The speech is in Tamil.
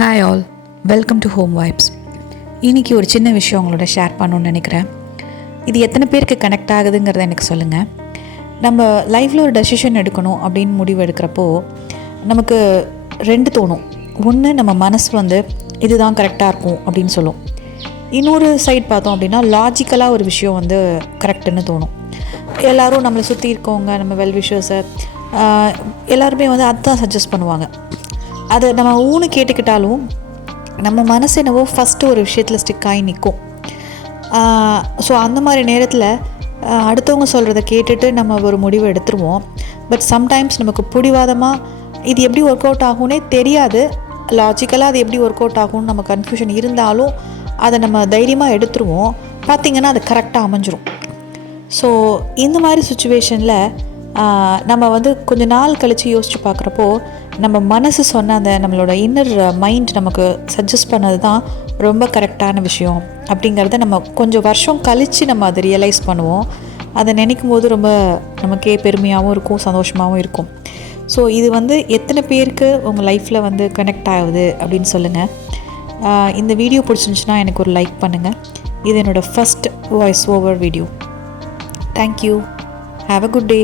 Hi all, welcome to home vibes. இன்றைக்கி ஒரு சின்ன விஷயம் உங்களோட ஷேர் பண்ணணுன்னு நினைக்கிறேன். இது எத்தனை பேருக்கு கனெக்ட் ஆகுதுங்கிறத எனக்கு சொல்லுங்கள். நம்ம லைஃப்பில் ஒரு டெசிஷன் எடுக்கணும் அப்படின்னு முடிவு எடுக்கிறப்போ நமக்கு ரெண்டு தோணும். ஒன்று, நம்ம மனசு இதுதான் கரெக்டாக இருக்கும் அப்படின்னு சொல்லும். இன்னொரு சைட் பார்த்தோம் அப்படின்னா லாஜிக்கலாக ஒரு விஷயம் கரெக்டுன்னு தோணும். எல்லோரும் நம்மளை சுற்றி இருக்கவங்க, நம்ம வெல் விஷர்ஸை எல்லாருமே அதுதான் சஜஸ்ட் பண்ணுவாங்க. அதை நம்ம ஊனு கேட்டுக்கிட்டாலும் நம்ம மனசு என்னவோ ஃபஸ்ட்டு ஒரு விஷயத்தில் ஸ்டிக் ஆகி நிற்கும். ஸோ அந்த மாதிரி நேரத்தில் அடுத்தவங்க சொல்கிறத கேட்டுட்டு நம்ம ஒரு முடிவு எடுத்துருவோம். பட் சம்டைம்ஸ் நமக்கு பிடிவாதமாக இது எப்படி ஒர்க் அவுட் ஆகும்னே தெரியாது. லாஜிக்கலாக அது எப்படி ஒர்க் அவுட் ஆகும்னு நம்ம கன்ஃபியூஷன் இருந்தாலும் அதை நம்ம தைரியமாக எடுத்துருவோம். பார்த்திங்கன்னா அது கரெக்டாக அமைஞ்சிரும். ஸோ இந்த மாதிரி சுச்சுவேஷனில் நம்ம கொஞ்ச நாள் கழித்து யோசித்து பார்க்குறப்போ நம்ம மனசு சொன்ன அந்த நம்மளோட இன்னர் மைண்ட் நமக்கு சஜஸ்ட் பண்ணது தான் ரொம்ப கரெக்டான விஷயம் அப்படிங்கிறத நம்ம கொஞ்சம் வருஷம் கழித்து நம்ம அதை ரியலைஸ் பண்ணுவோம். அதை நினைக்கும் போது ரொம்ப நமக்கே பெருமையாகவும் இருக்கும், சந்தோஷமாகவும் இருக்கும். ஸோ இது எத்தனை பேருக்கு உங்கள் லைஃப்பில் கனெக்ட் ஆகுது அப்படின்னு சொல்லுங்கள். இந்த வீடியோ பிடிச்சிருந்துச்சுன்னா எனக்கு ஒரு லைக் பண்ணுங்கள். இது என்னோடய first voice over video. Thank you. Have a good day.